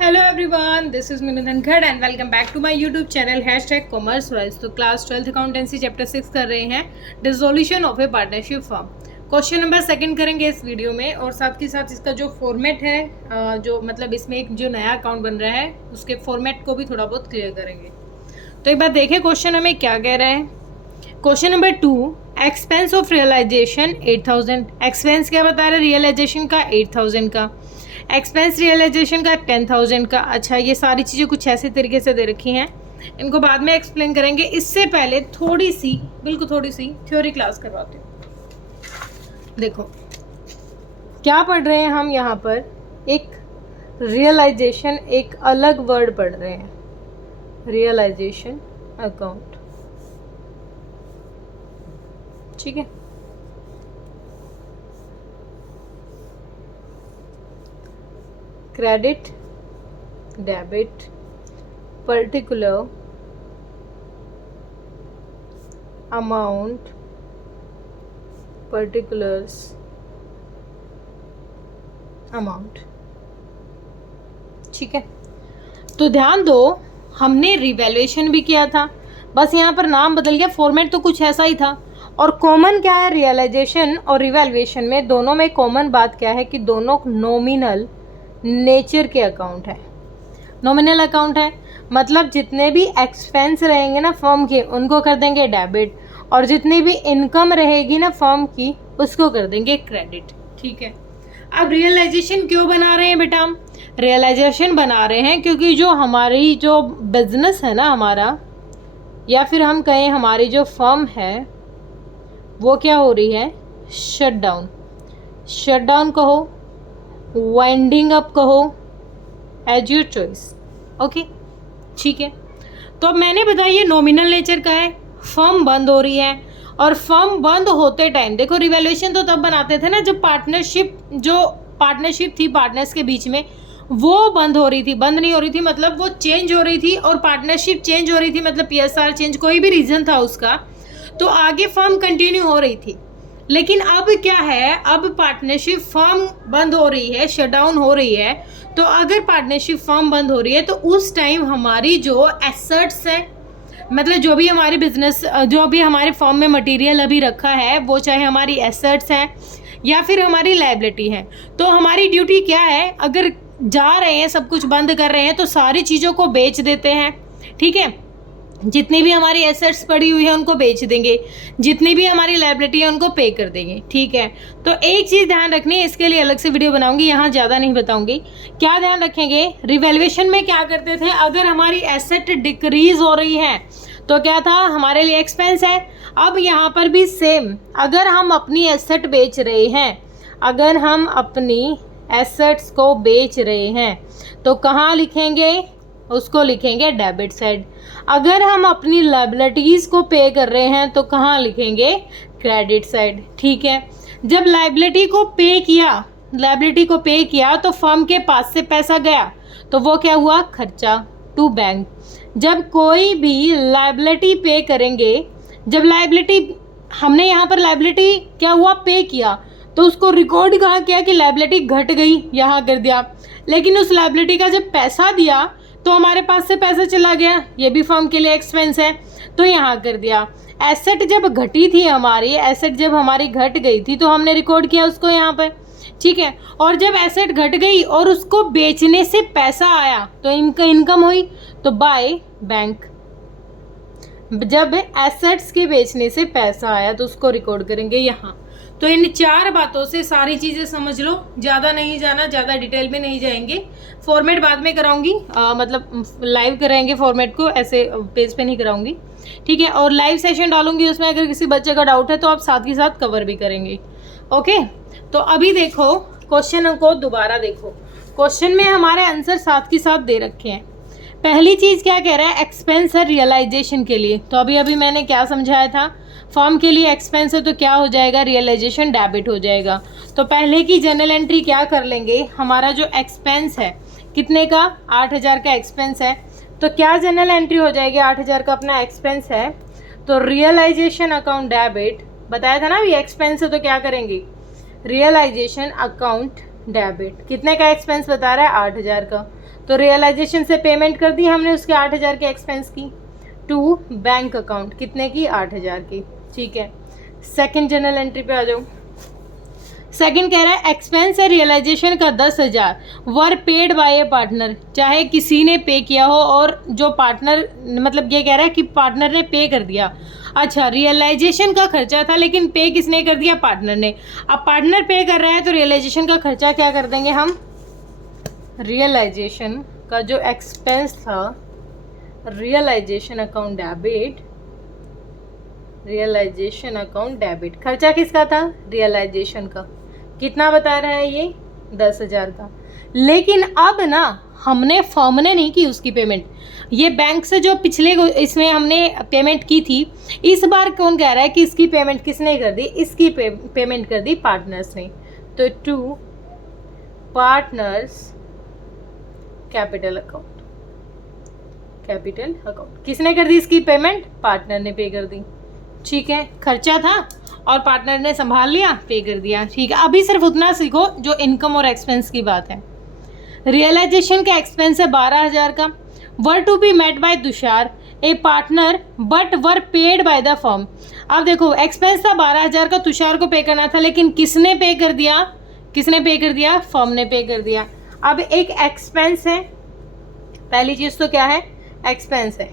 Hello everyone, this is Meenu Dhankhar and welcome back to my YouTube channel #commerce. तो class 12th accountancy chapter 6 कर रहे हैं, dissolution of a partnership firm. Question number 2 करेंगे इस video में, और साथ ही साथ इसका जो फॉर्मेट है, जो मतलब इसमें एक जो नया अकाउंट बन रहा है उसके फॉर्मेट को भी थोड़ा बहुत क्लियर करेंगे। तो एक बार देखें क्वेश्चन हमें क्या कह रहा है। Question number 2, expense of realisation 8000। Expense क्या बता रहा है? रियलाइजेशन का 8000 का, एक्सपेंस रियलाइजेशन का 10000 का। अच्छा, ये सारी चीज़ें कुछ ऐसे तरीके से दे रखी हैं, इनको बाद में एक्सप्लेन करेंगे। इससे पहले थोड़ी सी थ्योरी क्लास करवाते हैं। देखो क्या पढ़ रहे हैं हम यहाँ पर, एक रियलाइजेशन, एक अलग वर्ड पढ़ रहे हैं, रियलाइजेशन अकाउंट। ठीक है, credit, debit, particular amount, particulars amount. ठीक है, तो ध्यान दो, हमने रिवैल्यूएशन भी किया था, बस यहाँ पर नाम बदल गया, फॉर्मेट तो कुछ ऐसा ही था। और कॉमन क्या है रियलाइजेशन और रिवैल्यूएशन में? दोनों में कॉमन बात क्या है कि दोनों नॉमिनल नेचर के अकाउंट है। नॉमिनल अकाउंट है मतलब जितने भी एक्सपेंस रहेंगे ना फर्म के, उनको कर देंगे डेबिट, और जितनी भी इनकम रहेगी ना फर्म की, उसको कर देंगे क्रेडिट। ठीक है, अब रियलाइजेशन क्यों बना रहे हैं बेटा? रियलाइजेशन बना रहे हैं क्योंकि जो हमारी जो बिजनेस है ना हमारा, या फिर हम कहें हमारी जो फर्म है, वो क्या हो रही है? शट डाउन कहो, वाइंडिंग अप कहो, एज योर चॉइस। ओके, ठीक है। तो अब मैंने बताया ये नॉमिनल नेचर का है, फर्म बंद हो रही है, और फर्म बंद होते टाइम देखो, रिवैल्यूएशन तो तब बनाते थे ना जब पार्टनरशिप थी पार्टनर्स के बीच में, वो बंद हो रही थी, बंद नहीं हो रही थी मतलब वो चेंज हो रही थी, और पार्टनरशिप चेंज हो रही थी मतलब PSR चेंज, कोई भी रीजन था उसका, तो आगे फर्म कंटिन्यू हो रही थी। लेकिन अब क्या है, अब पार्टनरशिप फर्म बंद हो रही है, शटडाउन हो रही है। तो अगर पार्टनरशिप फर्म बंद हो रही है तो उस टाइम हमारी जो एसेट्स है, मतलब जो भी हमारे बिजनेस, जो भी हमारे फर्म में मटेरियल अभी रखा है, वो चाहे हमारी एसेट्स हैं या फिर हमारी लायबिलिटी है, तो हमारी ड्यूटी क्या है, अगर जा रहे हैं सब कुछ बंद कर रहे हैं तो सारी चीज़ों को बेच देते हैं। ठीक है, जितनी भी हमारी एसेट्स पड़ी हुई है उनको बेच देंगे, जितनी भी हमारी लायबिलिटी है उनको पे कर देंगे। ठीक है, तो एक चीज़ ध्यान रखनी है, इसके लिए अलग से वीडियो बनाऊंगी, यहाँ ज़्यादा नहीं बताऊंगी। क्या ध्यान रखेंगे, रिवैल्यूएशन में क्या करते थे, अगर हमारी एसेट डिक्रीज हो रही है तो क्या था, हमारे लिए एक्सपेंस है। अब यहाँ पर भी सेम, अगर हम अपनी एसेट बेच रहे हैं, अगर हम अपनी एसेट्स को बेच रहे हैं तो कहाँ लिखेंगे, उसको लिखेंगे डेबिट साइड। अगर हम अपनी लायबिलिटीज़ को पे कर रहे हैं तो कहाँ लिखेंगे, क्रेडिट साइड। ठीक है, जब लायबिलिटी को पे किया तो फर्म के पास से पैसा गया, तो वो क्या हुआ, खर्चा टू बैंक। जब कोई भी लायबिलिटी पे करेंगे, जब लायबिलिटी, हमने यहाँ पर लायबिलिटी क्या हुआ, पे किया, तो उसको रिकॉर्ड कहाँ किया कि लायबिलिटी घट गई, यहाँ कर दिया। लेकिन उस लायबिलिटी का जब पैसा दिया तो हमारे पास से पैसा चला गया, ये भी फर्म के लिए एक्सपेंस है, तो यहाँ कर दिया। एसेट जब घटी थी हमारी, एसेट जब हमारी घट गई थी तो हमने रिकॉर्ड किया उसको यहाँ पर। ठीक है, और जब एसेट घट गई और उसको बेचने से पैसा आया तो इनकम हुई, तो बाय बैंक। जब एसेट्स के बेचने से पैसा आया तो उसको रिकॉर्ड करेंगे यहाँ। तो इन 4 बातों से सारी चीज़ें समझ लो, ज़्यादा नहीं जाना, ज़्यादा डिटेल में नहीं जाएंगे। फॉर्मेट बाद में कराऊंगी, मतलब लाइव कराएंगे फॉर्मेट को, ऐसे पेज पे नहीं कराऊंगी। ठीक है, और लाइव सेशन डालूंगी उसमें, अगर किसी बच्चे का डाउट है तो आप साथ ही साथ कवर भी करेंगे। ओके, तो अभी देखो क्वेश्चन को दोबारा देखो, क्वेश्चन में हमारे आंसर साथ के साथ दे रखे हैं। पहली चीज़ क्या कह रहा है, एक्सपेंस है रियलाइजेशन के लिए, तो अभी मैंने क्या समझाया था, फर्म के लिए एक्सपेंस है तो क्या हो जाएगा, रियलाइजेशन डेबिट हो जाएगा। तो पहले की जर्नल एंट्री क्या कर लेंगे, हमारा जो एक्सपेंस है कितने का, 8000 का एक्सपेंस है, तो क्या जर्नल एंट्री हो जाएगी, 8000 का अपना एक्सपेंस है, तो रियलाइजेशन अकाउंट डेबिट, बताया था ना, ये एक्सपेंस है तो क्या करेंगे, रियलाइजेशन अकाउंट डेबिट। कितने का एक्सपेंस बता रहा है? 8,000 का। तो रियलाइजेशन से पेमेंट कर दी हमने उसके 8,000 के एक्सपेंस की, टू बैंक अकाउंट कितने की? 8,000 की। ठीक है, सेकंड जर्नल एंट्री पे आ जाओ। सेकंड कह रहा है एक्सपेंस है रियलाइजेशन का 10,000 वर पेड बाय ए पार्टनर, चाहे किसी ने पे किया हो और जो पार्टनर, मतलब ये कह रहा है कि पार्टनर ने पे कर दिया। अच्छा, रियलाइजेशन का खर्चा था लेकिन पे किसने कर दिया? पार्टनर ने। अब पार्टनर पे कर रहा है तो रियलाइजेशन का खर्चा क्या कर देंगे हम? रियलाइजेशन का जो एक्सपेंस था, realisation account debit, realisation account debit. खर्चा किसका था? रियलाइजेशन का। कितना बता रहा है ये? 10,000 का। लेकिन अब ना हमने फर्म ने नहीं की उसकी पेमेंट, ये बैंक से जो पिछले इसमें हमने पेमेंट की थी, इस बार कौन कह रहा है कि इसकी पेमेंट किसने कर दी? इसकी पेमेंट कर दी पार्टनर्स ने। तो to partners capital account, capital account किसने कर दी इसकी पेमेंट? पार्टनर ने पे कर दी। ठीक है, खर्चा था और पार्टनर ने संभाल लिया, पे कर दिया। ठीक है, अभी सिर्फ उतना सीखो जो इनकम और एक्सपेंस की बात है। रियलाइजेशन का एक्सपेंस है 12,000 का, were to be met by Tushar a partner but were paid by the firm. अब देखो एक्सपेंस था 12,000 का, तुषार को पे करना था, लेकिन किसने पे कर दिया? किसने पे कर दिया? फर्म ने पे कर दिया। अब एक एक्सपेंस है, पहली चीज तो क्या है? एक्सपेंस है।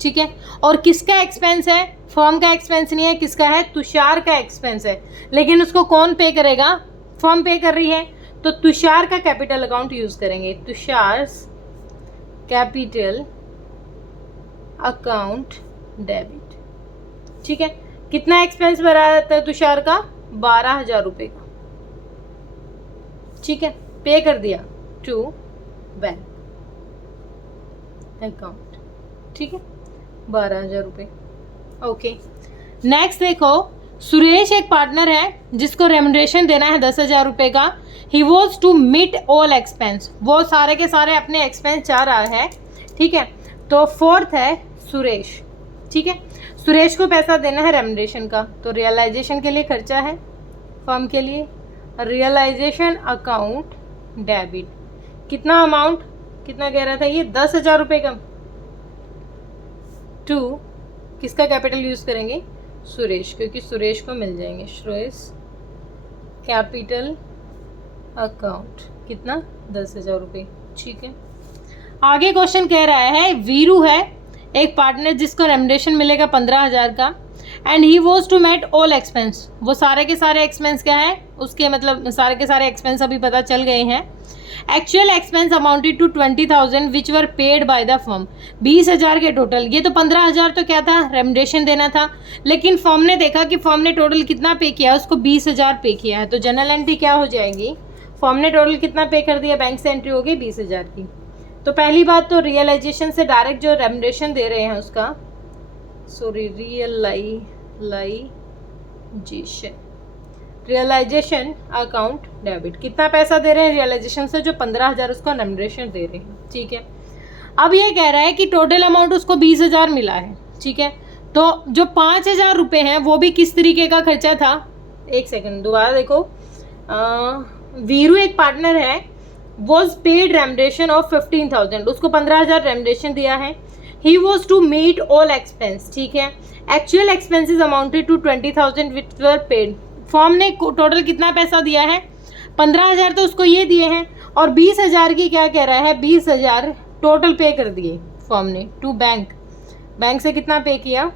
ठीक है, और किसका एक्सपेंस है? फर्म का एक्सपेंस नहीं है, किसका है? तुषार का एक्सपेंस है। लेकिन उसको कौन पे करेगा? फर्म पे कर रही है, तो तुषार का कैपिटल अकाउंट यूज करेंगे, तुषार कैपिटल अकाउंट डेबिट। ठीक है, कितना एक्सपेंस भरा था तुषार का? 12,000 रुपये का। ठीक है, पे कर दिया टू बैंक अकाउंट। ठीक है, 12,000 रुपये। ओके, नेक्स्ट देखो, सुरेश एक पार्टनर है जिसको रेम्युनरेशन देना है 10,000 रुपये का। He was to meet all expense, वो सारे के सारे अपने एक्सपेंस चाह रहा है। ठीक है, तो फोर्थ है सुरेश। ठीक है, सुरेश को पैसा देना है रेम्युनरेशन का, तो रियलाइजेशन के लिए खर्चा है फर्म के लिए, रियलाइजेशन अकाउंट डेबिट। कितना अमाउंट, कितना कह रहा था ये? 10,000 रुपये का। टू किसका कैपिटल यूज करेंगे? सुरेश, क्योंकि सुरेश को मिल जाएंगे। सुरेश कैपिटल अकाउंट कितना? 10,000 रुपये। ठीक है, आगे क्वेश्चन कह रहा है वीरू है एक पार्टनर जिसको रेम्युनरेशन मिलेगा 15,000 का, and he was to met all expense. वो सारे के सारे एक्सपेंस क्या है उसके, मतलब सारे के सारे एक्सपेंस अभी पता चल गए हैं। Actual expense amounted to 20,000 which were paid by the firm. 20,000 के टोटल, ये तो 15,000 तो क्या था? रेम्युनरेशन देना था, लेकिन फर्म ने देखा कि फर्म ने टोटल कितना पे किया, उसको 20,000 पे किया है, तो जनरल एंट्री क्या हो जाएगी? फर्म ने टोटल कितना पे कर दिया, बैंक से एंट्री होगी 20,000 की। तो पहली बात तो रियलाइजेशन से डायरेक्ट जो रेम्युनरेशन दे रहे हैं उसका, सॉरी रियलाइजेशन अकाउंट डेबिट, कितना पैसा दे रहे हैं रियलाइजेशन से? जो 15,000 उसको रेम्युनरेशन दे रहे हैं। ठीक है, अब ये कह रहा है कि टोटल अमाउंट उसको 20,000 मिला है। ठीक है, तो जो 5,000 रुपये हैं वो भी किस तरीके का खर्चा था? एक सेकंड, दोबारा देखो। वीरू एक पार्टनर है, वॉज पेड रेम्युनरेशन ऑफ 15,000, उसको 15,000 रेम्युनरेशन दिया है। He was to meet all expense. ठीक है, actual expenses amounted to 20,000 which were paid. Firm ने टोटल कितना पैसा दिया है? 15,000 तो उसको ये दिए हैं, और 20,000 की क्या कह रहा है? 20,000 टोटल पे कर दिए फर्म ने टू बैंक। बैंक से कितना पे किया?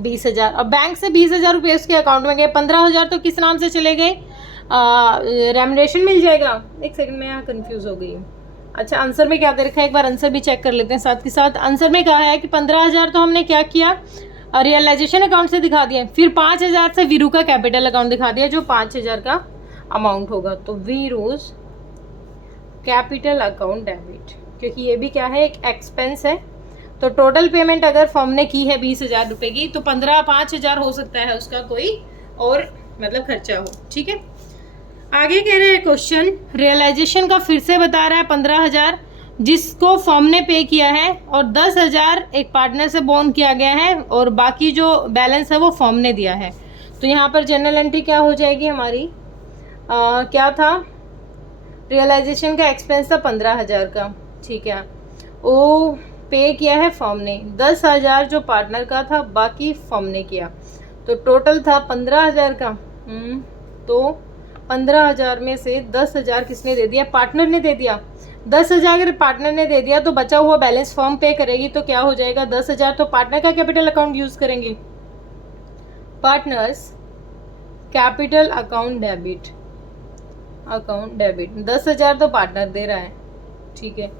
20,000, और बैंक से 20,000 रुपये उसके अकाउंट में गए। 15,000 तो किस नाम से चले गए? रेम्युनरेशन मिल जाएगा। एक सेकंड में यहाँ कंफ्यूज हो गई हूँ। अच्छा, आंसर में क्या दे रखा है एक बार आंसर भी चेक कर लेते हैं साथ के साथ। आंसर में कहा है कि 15,000 तो हमने क्या किया? रियलाइजेशन अकाउंट से दिखा दिया, फिर 5,000 से वीरू का कैपिटल अकाउंट दिखा दिया जो 5,000 का अमाउंट होगा। तो वीरूज कैपिटल अकाउंट डेबिट, क्योंकि ये भी क्या है? एक एक्सपेंस है। तो टोटल पेमेंट अगर फर्म ने की है 20,000 रुपये की, तो 5,000 हो सकता है उसका कोई और मतलब खर्चा हो। ठीक है, आगे कह रहे हैं क्वेश्चन, रियलाइजेशन का फिर से बता रहा है 15,000 जिसको फर्म ने पे किया है, और 10,000 एक पार्टनर से बॉन्ड किया गया है, और बाकी जो बैलेंस है वो फर्म ने दिया है। तो यहाँ पर जनरल एंट्री क्या हो जाएगी हमारी? क्या था? रियलाइजेशन का एक्सपेंस था 15,000 का, ठीक है। वो पे किया है फर्म ने, 10,000 जो पार्टनर का था, बाकी फर्म ने किया, तो टोटल था 15,000 का। तो 15,000 में से 10,000 किसने दे दिया? पार्टनर ने दे दिया। 10,000 अगर पार्टनर ने दे दिया तो बचा हुआ बैलेंस फर्म पे करेगी, तो क्या हो जाएगा? 10,000 तो पार्टनर का कैपिटल अकाउंट यूज करेंगे, पार्टनर्स कैपिटल अकाउंट डेबिट, 10,000 तो पार्टनर दे रहा है, ठीक है।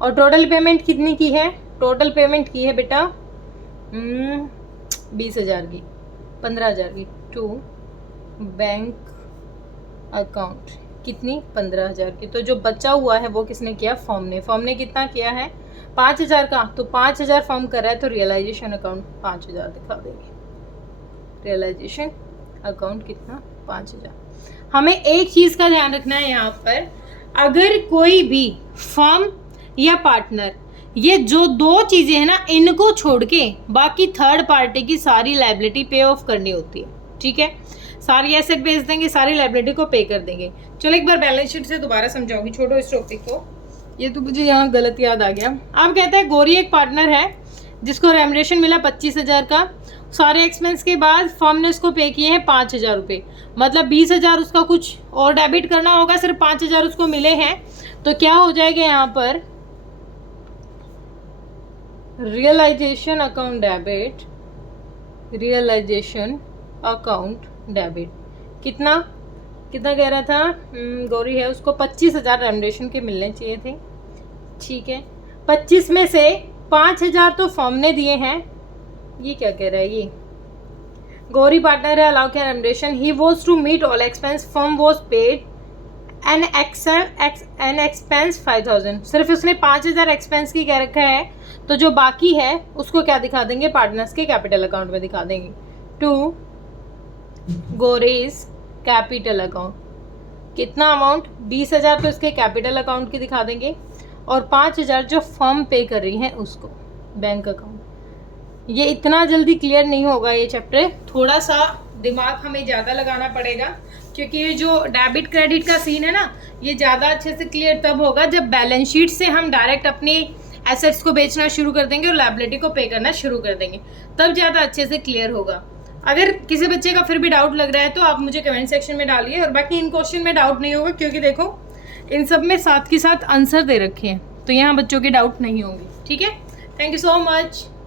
और टोटल पेमेंट कितनी की है? टोटल पेमेंट की है बेटा 20,000 की, 15,000 की टू बैंक अकाउंट, कितनी? 15,000 की। तो जो बचा हुआ है वो किसने किया? फर्म ने। फर्म ने कितना किया है? 5,000 का, तो 5,000 फर्म कर रहा है, तो रियलाइजेशन अकाउंट 5,000 दिखा देंगे। रियलाइजेशन अकाउंट कितना? 5,000। हमें एक चीज का ध्यान रखना है यहाँ पर, अगर कोई भी फर्म या पार्टनर, ये जो दो चीजें हैं ना, इनको छोड़ के बाकी थर्ड पार्टी की सारी लायबिलिटी पे ऑफ करनी होती है, ठीक है। सारी एसेट बेच देंगे, सारी लायबिलिटी को पे कर देंगे। चलो एक बार बैलेंस शीट से दोबारा समझाऊंगी, छोड़ो इस टॉपिक को, ये तो मुझे यहाँ गलत याद आ गया। अब कहता है गौरी एक पार्टनर है जिसको रेमरेशन मिला 25,000 का, सारे एक्सपेंस के बाद फर्म ने उसको पे किए हैं 5,000 रुपये, मतलब 20,000 उसका कुछ और डेबिट करना होगा, सिर्फ 5,000 उसको मिले हैं, तो क्या हो जाएगा यहाँ पर? Realisation account debit, realisation account debit कितना कह रहा था? गौरी है, उसको 25,000 रेमरेशन के मिलने चाहिए थे, ठीक है। 25 में से 5,000 तो फर्म ने दिए हैं, ये क्या कह रहा है? ये गौरी पार्टनर है, अलाउ किया remuneration, he was to meet all expense, firm was paid an expense 5,000, सिर्फ उसने 5,000 एक्सपेंस की कह रखा है, तो जो बाकी है उसको क्या दिखा देंगे? पार्टनर्स के कैपिटल अकाउंट में दिखा देंगे, टू गौरीज कैपिटल अकाउंट। कितना अमाउंट? 20,000 तो इसके कैपिटल अकाउंट की दिखा देंगे, और 5,000 जो फर्म पे कर रही है उसको बैंक अकाउंट। ये इतना जल्दी क्लियर नहीं होगा ये चैप्टर, थोड़ा सा दिमाग हमें ज़्यादा लगाना पड़ेगा, क्योंकि ये जो डेबिट क्रेडिट का सीन है ना, ये ज़्यादा अच्छे से क्लियर तब होगा जब बैलेंस शीट से हम डायरेक्ट अपने एसेट्स को बेचना शुरू कर देंगे और लायबिलिटी को पे करना शुरू कर देंगे, तब ज़्यादा अच्छे से क्लियर होगा। अगर किसी बच्चे का फिर भी डाउट लग रहा है तो आप मुझे कमेंट सेक्शन में डालिए, और बाकी इन क्वेश्चन में डाउट नहीं होगा, क्योंकि देखो इन सब में साथ के साथ आंसर दे रखे हैं, तो यहाँ बच्चों के डाउट नहीं होंगे, ठीक है। Thank you so much.